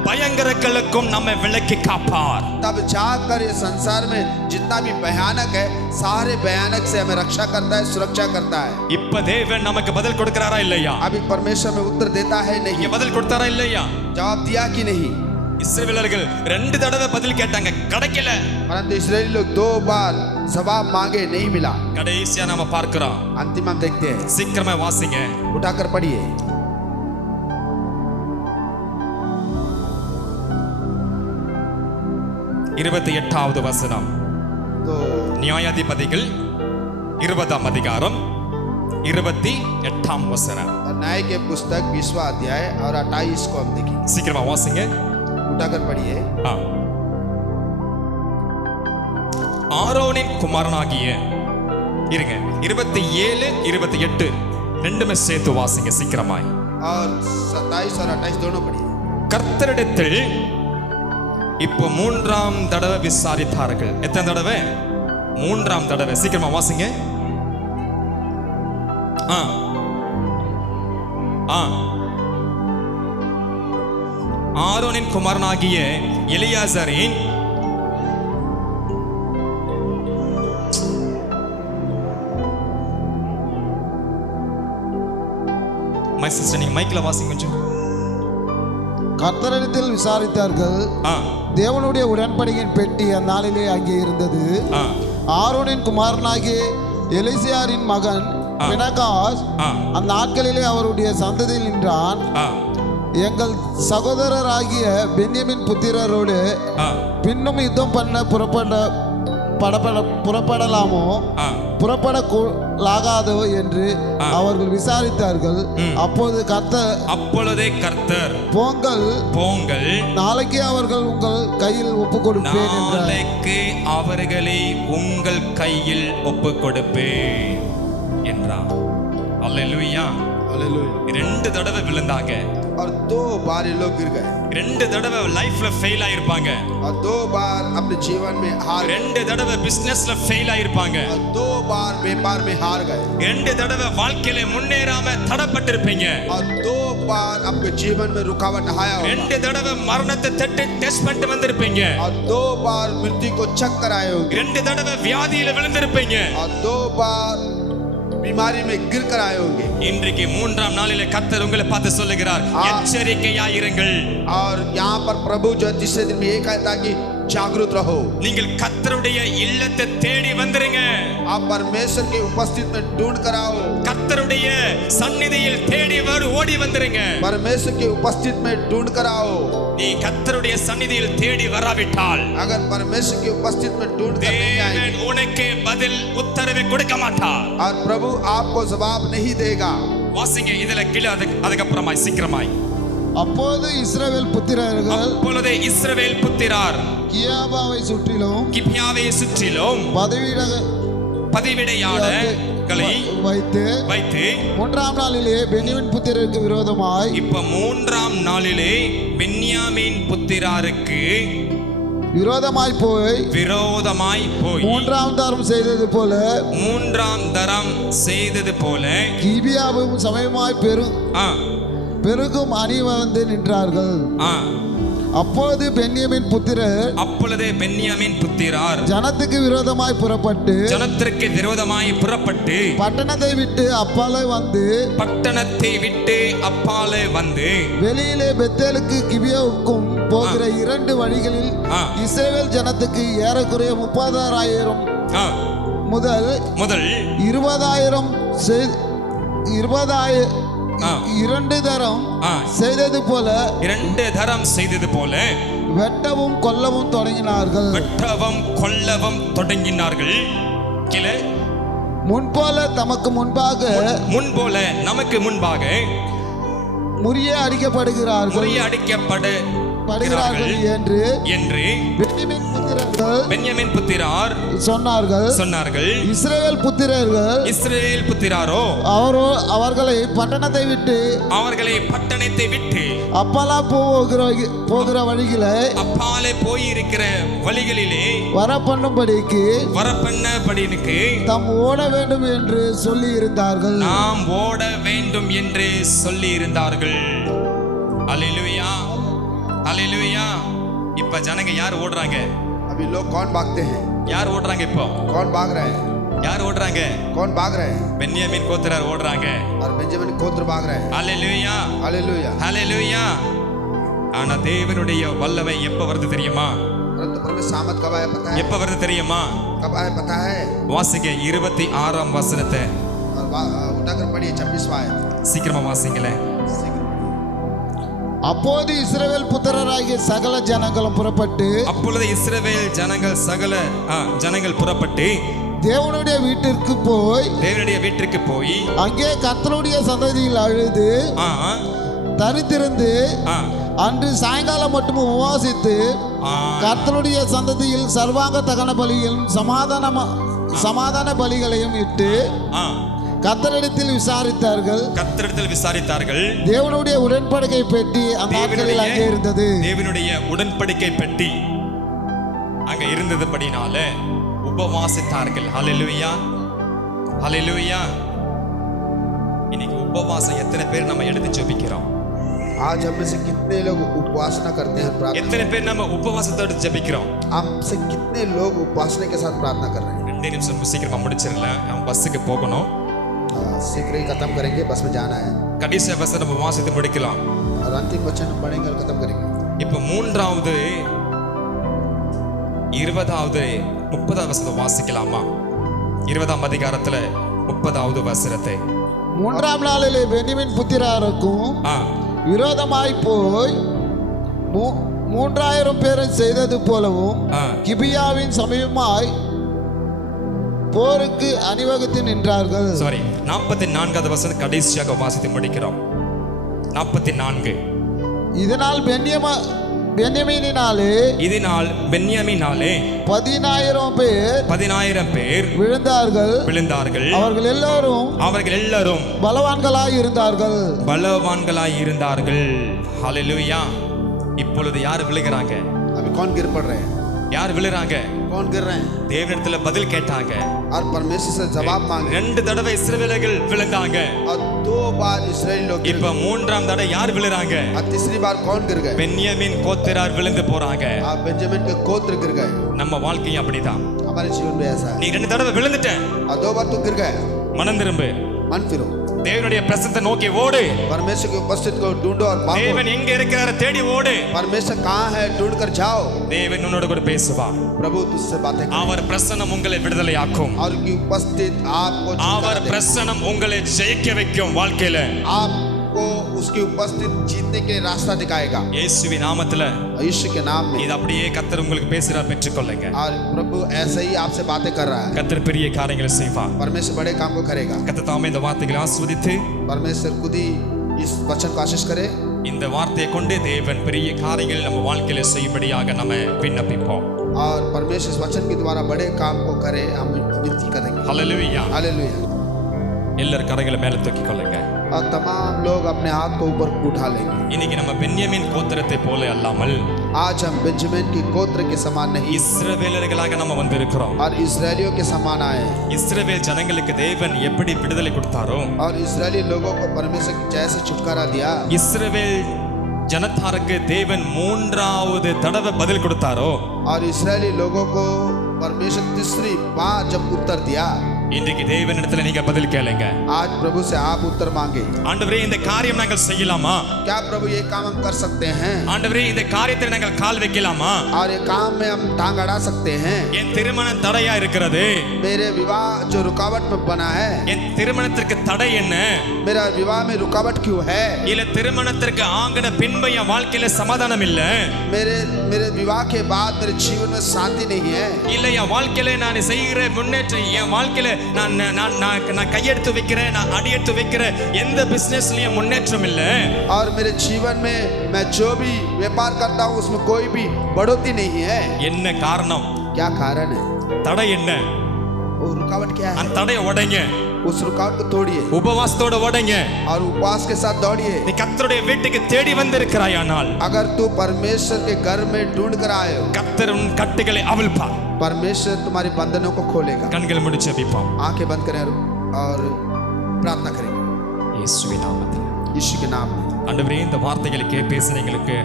பயங்கரங்களுக்கும் நம்மை விலக்கி காப்பார். तब जाकर ये संसार में जितना भी भयानक है, सारे भयानक से हमें रक्षा करता है, सुरक्षा करता है। இப்ப தேவன் நமக்கு பதில் கொடுக்கிறாரா இல்லையா? अभी परमेश्वर में उत्तर देता है नहीं? இங்க பதில் கொடுத்தாரா இல்லையா? जवाब दिया कि नहीं? இஸ்ரவேலர்கள் 2 தடவை பதில் கேட்டாங்க, கிடைக்கல. परंतु इस्राएली लोग 2 बार जवाब मांगे, नहीं मिला। கடைசியா நாம பார்க்கிறோம். अंतिम हम देखते हैं। சீக்கிரமா வாசிங்க. उठाकर पढ़िए। 28வது வசனம். तो நியாயாதிபதிகள் 20ஆம் அதிகாரம் 28ஆம் வசனம். न्याय के पुस्तक 20वां अध्याय और 28 को हम देखेंगे। சீக்கிரமா வாசிங்க. उठाकर पढ़िए। ஆரோனின் குமாரனாகிய இருங்க 27 28 ரெண்டுமே சேர்த்து வாசிங்க சீக்கிரமாய். और 27 और 28 दोनों पढ़िए। கர்த்தரிடத்தில் இப்போ 3ஆம் தடவை விசாரித்தார்கள். எத்தனை தடவை? 3ஆம் தடவை. சீக்கிரமா வாசிங்க. ஆரோனின் குமாரனாகிய எலியாசரின் மை சிஸ்டர், நீங்க மைக்ல வாசிங்க கொஞ்சம். கர்த்தரிடத்தில் விசாரித்தார்கள். தேவனுடைய உடன்படிக்கையின் பெட்டி அந்நாளிலே அங்கே இருந்தது. ஆரோனின் குமாரனாகிய எலிசியாரின் மகன் பினகாஸ் அந்நாட்களிலே அவருடைய சந்ததியில் நின்றான். எங்கள் சகோதரராகிய பென்யமின் புத்திரரோடு பின்னும் யுத்தம் பண்ண புறப்படலாமோ புறப்படலாகாதோ என்று அவர்கள் விசாரித்தார்கள். அப்பொழுதே கர்த்தர் போங்கள், நாளைக்கு அவர்கள் உங்கள் கையில் ஒப்பு கொடுப்பேன் அவர்களை உங்கள் கையில் ஒப்பு கொடுப்பேன் என்றார். அல்லேலூயா. 2 தடவை விழுந்தாங்க. और 2 बार ये लोग गिर गए 2 தடவை லைஃப்ல ஃபெயில் ஆயிருப்பாங்க और 2 बार अपने जीवन में हार गए 2 தடவை பிசினஸ்ல ஃபெயில் ஆயிருப்பாங்க और 2 बार व्यापार में हार गए 2 தடவை வாழ்க்கையில முன்னேறாம தடப்பட்டிருப்பீங்க और 2 बार आपके जीवन में रुकावट आया होगा 2 தடவை மரணத்தை தட்டி டெஸ்ட் பண்ணிட்டு வந்திருப்பீங்க और 2 बार मृत्यु को चक्कर आए होंगे 2 தடவை வியாதியில விழுந்திருப்பீங்க और 2 बार बीमारी में गिर कर आए होंगे இன்றைக்கு 3ஆம் நாளிலே கர்த்தர் உங்களை பார்த்து சொல்லுகிறார் எச்சரிக்கையாயிருங்கள் और यहाँ पर प्रभु जो तीसरे दिन में ये कहता कि जागरूक रहो நீங்கள் கர்த்தருடைய இல்லத்தை தேடி வந்துருங்க आप परमेश्वर के उपस्थिति में ढूंढ कर आओ கர்த்தருடைய சந்நிதியில் தேடி ஓடி வந்துருங்க परमेश्वर के उपस्थिति में ढूंढ कर आओ நீ கர்த்தருடைய சந்நிதியில் தேடி வராவிட்டால் अगर परमेश्वर की उपस्थिति में ढूंढ कर नहीं आएंगे தேவன் உனக்கு பதில் உத்தரவை கொடுக்க மாட்டார் और प्रभु आपको जवाब नहीं देगा வாசிங்க இதுல கீழே அதுக்கப்புறமாய் சீக்கிரமாய் அப்போது இஸ்ரவேல் புத்திரர்கள் அப்பொழுது இஸ்ரவேல் புத்திரார் கியாபாவை சுற்றிலும் கிபியாவை சுற்றிலும் பதிவிடையாளர்களை வைத்து வைத்து 3ஆம் நாளிலே பென்யமின் புத்திரருக்கு விரோதமாய் இப்ப 3ஆம் நாளிலே பென்யாமீன் புத்திராருக்கு விரோதமாய் போய் 3ஆம் தரம் செய்தது போல 3ஆம் தரம் செய்தது போல கிபியாவும் சமயமாய் பெருகும் அணி வந்து நின்றார்கள் அப்போது பென்யமின் புத்திரர் அப்பொழுது பென்யாமீன் புத்திரார் ஜனத்துக்கு விரோதமாய் புறப்பட்டு ஜனத்திற்கு விரோதமாய் புறப்பட்டு பட்டணத்தை விட்டு அப்பாலே வந்து வெளியிலே பெத்தேலுக்கு கிபியாவுக்கும் போகிற 2 வழிகளில் இஸ்ரவேல் ஜனத்துக்கு ஏறக்குறைய 30,000 முதல் 20,000 2 தரம் செய்தது போல வெட்டவும் கொல்லவும் தொடங்கினார்கள் கீழே முன்போல நமக்கு முன்பாக முறியடிக்கப்படுகிறார்கள் என்று பென்யமின் புத்திரார் சொன்னார்கள் இஸ்ரவேல் புத்திராரோ அவர்களை பட்டணத்தை விட்டு அப்பாலே போகிற அப்பாலே போயிருக்கிற வழிகளிலே வரப்பண்ணபடிக்கு தாம் ஓட வேண்டும் என்று சொல்லி இருந்தார்கள் அல்லேலூயா அல்லேலூயா இப்ப ஜனங்க யார் ஓடுறாங்க अभी लोग कौन भागते हैं யார் ஓடுறாங்க இப்போ कौन भाग रहे हैं யார் ஓடுறாங்க कौन भाग रहे हैं பென்யாமீன் கோத்திரர் ஓடுறாங்க और बेंजामिन गोत्र भाग रहे हैं அல்லேலூயா हालेलुया அல்லேலூயா ஆனா தேவனுடைய வல்லமை எப்ப வருது தெரியுமா परंतु परमेश्वर सामर्थ कब आया पता है எப்ப வருது தெரியுமா कब आया पता है வாசிங்க 26ஆம் வசனத்தை और उठाकर पढ़िए 26वां आयत சீக்கிரமா வாசிங்களேன் அப்போது இஸ்ரவேல் புத்திரராகிய சகல ஜனங்களும் புறப்பட்டு அப்பொழுது இஸ்ரவேல் ஜனங்கள் புறப்பட்டு தேவனுடைய வீட்டிற்கு போய் அங்கே கர்த்தருடைய சந்ததியில் அழுது தரித்திருந்து அன்று சாயங்காலம் மட்டும் உபவாசித்து கர்த்தருடைய சந்ததியில் சர்வாங்க தகன பலியும் சமாதான பலிகளையும் இட்டு கர்த்தரிடத்தில் விசாரித்தார்கள் தேவனுடைய உடன்படிக்கை பெட்டி அந்த நாட்களில் அங்கே இருந்தது தேவனுடைய உடன்படிக்கை பெட்டி அங்க இருந்ததுபடினால உபவாசித்தார்கள் ஹல்லேலூயா ஹல்லேலூயா இன்னைக்கு உபவாசம் எத்தனை பேர் நம்ம எடுத்து ஜெபிக்கிறோம் आज हम में से कितने लोग उपासना करते हैं प्रार्थना எத்தனை பேர் நம்ம உபவாசத்தோட ஜெபிக்கிறோம் हम से कितने लोग उपासना के साथ प्रार्थना कर रहे हैं 2 நிமிஷம் சீக்கிரமா முடிச்சிரலாம் நம்ம பஸ்ஸுக்கு போகணும் शीघ्र ही खत्म करेंगे बस में जाना है கடைசி வசனம் வாசித்து முடிக்கலாம் और अंतिम वचन पढ़ेंगे और खत्म करेंगे இப்போ 3வது 20வது 30வது வசனம் வாசிக்கலாமா 20ஆம் அதிகாரத்துல 30வது வசனத்தை 3ஆம் நாளிலே பென்யமின் புத்திரருக்கும் விரோதமாய் போய் 3000 பேரை செய்தது போலவும் கிபியாவின் சமயமாய் போருக்கு அணிவகுத்து நின்றார்கள் 44வது வசனம் கடைசியாக வாசித்து முடிக்கிறோம் 44 இதனால் பென்யமீனினாலே இதனால் பென்யமீனாலே 10,000 பேர் 10,000 பேர் விழுந்தார்கள். அவர்கள் எல்லாரும் பலவான்களாய் இருந்தார்கள். ஹalleluya. இப்பொழுது யார் விழுகிறாங்க? अभी कौन गिर पड़ रहे हैं? யார் விழுறாங்க? कौन गिर रहे हैं? தேவனிடத்துல பதில் கேட்டாங்க. और परमेश्वर से जवाब मांगे. 2 தடவை இஸ்ரவேலர்கள் விழுந்தாங்க. और 2 बार इस्राएली लोग गिर இப்ப गए. 3ஆம் தடவை யார் விழுறாங்க? और तीसरी बार कौन गिर गए? பென்யமீன் கோத்திரார் விழுந்து போறாங்க. आप बेंजामिन के गोत्र गिर गए. நம்ம வாழ்க்கையும் அப்படிதான். हमारे जीवन में ऐसा है. நீ 2 தடவை விழுந்துட்ட. और 2 बार तू गिर गया. மனம் திரும்பு. मन फिरो. தேவனுடைய பிரசன்னத்தை நோக்கி ஓடு. परमेश्वर की उपस्थिति को ढूंढो और पाओ. தேவன் எங்க இருக்கிறாரு தேடி ஓடு. परमेश्वर कहाँ है ढूंढ कर जाओ. தேவன் உன்னோட கூட பேசுவார். प्रभु तुझसे बातें करें. அவர் பிரசன்னம் உங்களை விடுதலையாக்கும். और की उपस्थिति आपको அவர் பிரசன்னம் உங்களை ஜெயிக்க வைக்கும் வாழ்க்கையில. आपको उसकी उपस्थिति जीतने के लिए रास्ता दिखाएगा. இயேசுவின் நாமத்துல यीशु के नाम में. இது அப்படியே கர்த்தர் உங்களுக்கு பேசுறார், பெற்றுக்கொள்ளுங்க. और प्रभु ऐसे ही आपसे बातें कर रहा है. கர்த்தர் பெரிய காரியங்களை செய்வார். परमेश्वर बड़े काम को करेगा. கர்த்தர் தாமே இந்த வார்த்தைகளை ஆசீர்வதித்து परमेश्वर खुद ही इस वचन को आशीष करे. இந்த வார்த்தையை கொண்டு தேவன் பெரிய காரியங்கள் நம்ம வாழ்க்கையில செய்யும்படியாக நம்ம விண்ணப்பிப்போம். और परमेश्वर इस वचन के द्वारा बड़े काम को करे, हम विनती करेंगे. ஹalleluya. हालेलुया. எல்லாரும் கரங்களை மேல தூக்கிக் கொள்ளுங்க. और तमाम लोग अपने हाथ को ऊपर उठा लेंगे. இன்னைக்கு நம்ம பென்யமீன் கோத்திரத்தை போல அல்லாமல் आज हम बेंजामिन की गोत्र के समान नहीं இஸ்ரவேலர்களாக நம்ம வந்திருக்கிறோம். और इस्राएलियों के समान आए. இஸ்ரவேல் ஜனங்களுக்கு தேவன் எப்படி விடுதலை கொடுத்தாரோ, और इस्राएली लोगों को परमेश्वर जैसे छुटकारा दिया, இஸ்ரவேல் ஜனத்தாருக்கு தேவன் 3வது தடவை பதில் கொடுத்தாரோ, और इस्राएली लोगों को परमेश्वर तीसरी बार जब उत्तर दिया, இன்றைக்கு தேவனிடத்துல நீங்க பதில் கேளுங்க. आज प्रभु से आप उत्तर मांगे. ஆண்டவரே இந்த காரியம் நாங்கள் செய்யலாமா? क्या प्रभु ये काम हम कर सकते हैं? ஆண்டவரே இந்த காரியத்தை நாங்கள் கால் வைக்கலாமா? और ये काम में हम टांग अड़ा सकते हैं? என் திருமணம் தடையா இருக்கிறது. मेरे विवाह जो रुकावट में बना है, என் திருமணத்திற்கு தடை என்ன? मेरा विवाह में रुकावट क्यों है? இல்ல திருமணத்திற்கு ஆங்கன பின்பு என் வாழ்க்கையில சமாதானம் இல்ல. मेरे विवाह के बाद मेरे जीवन में शांति नहीं है. இல்ல என் வாழ்க்கையில நான் செய்கிற முன்னேற்றம், என் வாழ்க்கையில நான் கையெடுத்து வைக்கிறேன், நான் அடியெடுத்து வைக்கிறேன், எந்த பிசினஸ்லயும் முன்னேற்றம் இல்ல. और मेरे जीवन में मैं जो भी व्यापार करता हूँ उसमें कोई भी बढ़ोतरी नहीं है. என்ன காரணம்? क्या कारण है? தடை என்ன? वो रुकावट क्या है? அந்த தடையை உடைங்க. उस रुकावट को तोड़िए உபவாசத்தோட உடைங்க. और उपवास के साथ दौड़िए. நீ கர்த்தருடைய வீட்டுக்கு தேடி வந்திருக்கிறாயானால், अगर तू परमेश्वर के घर में ढूंढ कर आए हो, கர்த்தர் உன் கட்டுகளை அவிழ்ப்பார். परमेश्वर तुम्हारी बंधनों को खोलेगा. கண்களை மூடி ஜெபிப்போம். आंखें बंद करें और प्रार्थना करेंगे இயேசுவின் நாமத்தில். यीशु के नाम में. ஆண்டவரே இந்த வார்த்தைகளுக்கே பேசுறீங்களுக்கு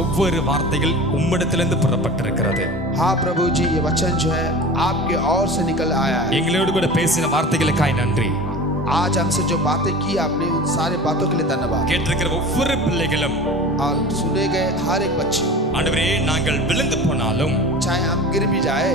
ஒவ்வொரு வார்த்தைகள் உம்மிடத்திலிருந்து புறப்பட்டிருக்கிறது. हाँ प्रभु जी, ये वचन जो है आपके ओर से निकल आया है. எங்களோடு கூட பேசின வார்த்தைகளுக்காய் நன்றி. आज हमसे जो बातें की आपने, उन सारे बातों के लिए धन्यवाद. கேட்டிருக்கிற ஒவ்வொரு பிள்ளைகளும் और सुने गए हर एक बच्चे, ஆண்டவரே நாங்கள் விழுந்து போனாலும் चाहे हम गिर भी जाए,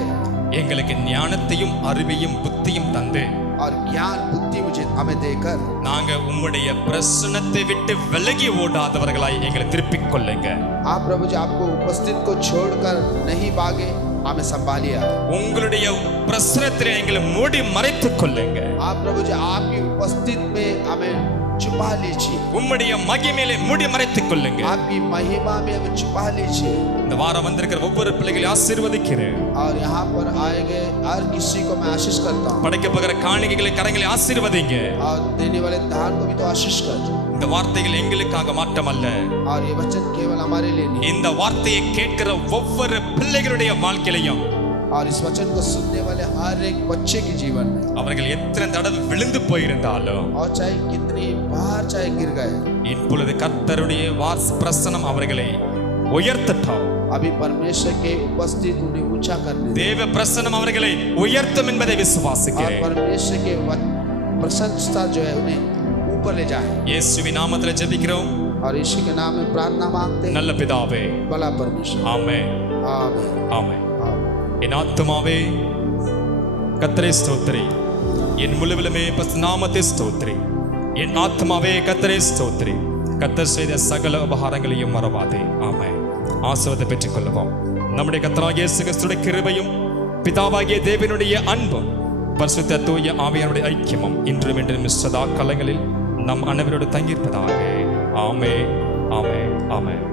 எங்களுக்கு ஞானத்தையும் அறிவையும் புத்தியும் தந்து और ज्ञान बुद्धि मुझे हमें देकर நாங்க உம்முடைய பிரசன்னத்தை விட்டு விலகி ஓடாதவர்களாய் எங்களை திருப்பிக் கொள்ளுங்க. आप प्रभु जी आपको उपस्थित को छोड़कर नहीं भागे, हमें संभालिए. உங்களுடைய பிரசன்னத்திலே எங்களை மூடி மறைத்துக் கொள்ளுங்க. आप प्रभु जी आपकी उपस्थिति में हमें छुपा लीजिए. உம்முடைய மகிமையிலே மூடி மறைத்துக் கொள்ளுங்க. आपकी महिमा में हमें छुपा लीजिए. இந்த வாரம் வந்திருக்கிற ஒவ்வொரு பிள்ளைகளையும் ஆசீர்வதிக்கிறேன். और यहाँ पर आए गए हर किसी को मैं आशीष करता हूँ. படைக்கப்படுகிற காணிக்கைகளை கரங்களை ஆசீர்வதிங்க. और देने वाले दान को भी तो आशीष कर. இந்த வார்த்தைகள் எங்களுக்காக மாற்றமல்ல, और ये वचन केवल हमारे लिए नहीं, இந்த வார்த்தையை கேட்கிற ஒவ்வொரு பிள்ளைகளுடைய வாழ்க்கையிலையும் और इस वचन को सुनने वाले हर एक बच्चे के जीवन में, அவர்கள் எத்தனை தடவை விழுந்து போயிருந்தாலும் और चाहे कितनी बार चाहे गिर गए, இப்பொழுது கர்த்தருடைய பிரசன்னம் அவர்களை உயர்த்தட்டும். अभी परमेश्वर के उपस्थित उन्हें ऊंचा करने दे. தேவ பிரசன்னம் அவர்களை உயர்த்தும் என்பதை और விசுவாசிக்கிறேன். परमेश्वर के प्रशंसा जो है उन्हें ऊपर ले जाए. இயேசுவின் நாமத்தில் ஜெபிக்கிறோம் और यीशु के नाम में प्रार्थना मांगते हैं. நல்ல பிதாவே. भला परमेश्वर. ஆமென். आमीन. ஆமென். என் ஆத்துமாவே கர்த்தரை ஸ்தோத்திரி, என் முழுவலுமே நாமத்தை ஸ்தோத்திரி. என் ஆத்துமாவே கர்த்தரை ஸ்தோத்திரி, கர்த்தர் செய்த சகல உபகாரங்களையும் மறவாதே. ஆமென். ஆசீர்வாதத்தை பெற்றுக் கொள்வோம். நம்முடைய கர்த்தராகிய இயேசு கிறிஸ்துவின் கிருபையும் பிதாவாகிய தேவனுடைய அன்பும் பரிசுத்த தூய ஆவியானுடைய ஐக்கியமும் இன்றும் என்றும் சதா காலங்களில் நம் அனைவரோடு தங்கியிருப்பதாக. ஆமென். ஆமென். ஆமென்.